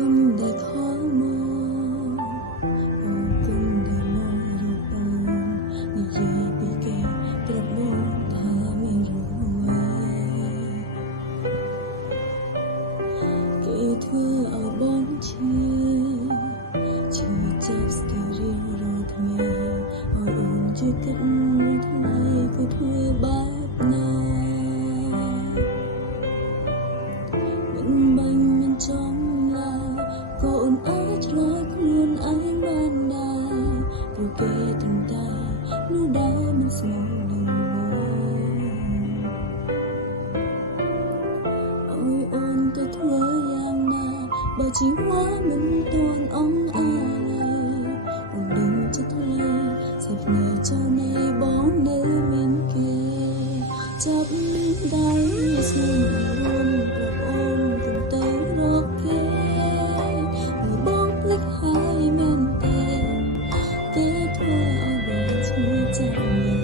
គុណដែលខលមកអរគុណដែលមករកអូននិយាយពីគេប្រាប់បងថាមានរួយគេធ្វើឲ្យបងឈឺចាប់ស្ទើររៀងរាល់ថ្ងៃឲ្យអូនជឿគិតមួយថ្លៃគឺធ្វើបែបណាមិនបាញ់មិនចំឡើយកូនអាចឆ្លើយខ្លួនឯងបានដែរព្រោះគេត្រឹមតែនោះដែរមិនស្មោះនឹងបងឲ្យអូនទៅធ្វើយ៉ាងណាបើជីវ៉ាមិនទាន់អង្អែលអូនដឹងចិត្តថ្លៃសាប់នៅចោលនៃបងនៅមានគេចាប់ដៃស្នេហ៍រួមប្រពអូនទៅរកគេមើលបងភ្លេចហើយមែនទេគេធ្វើឲ្យបងឈឺចាំ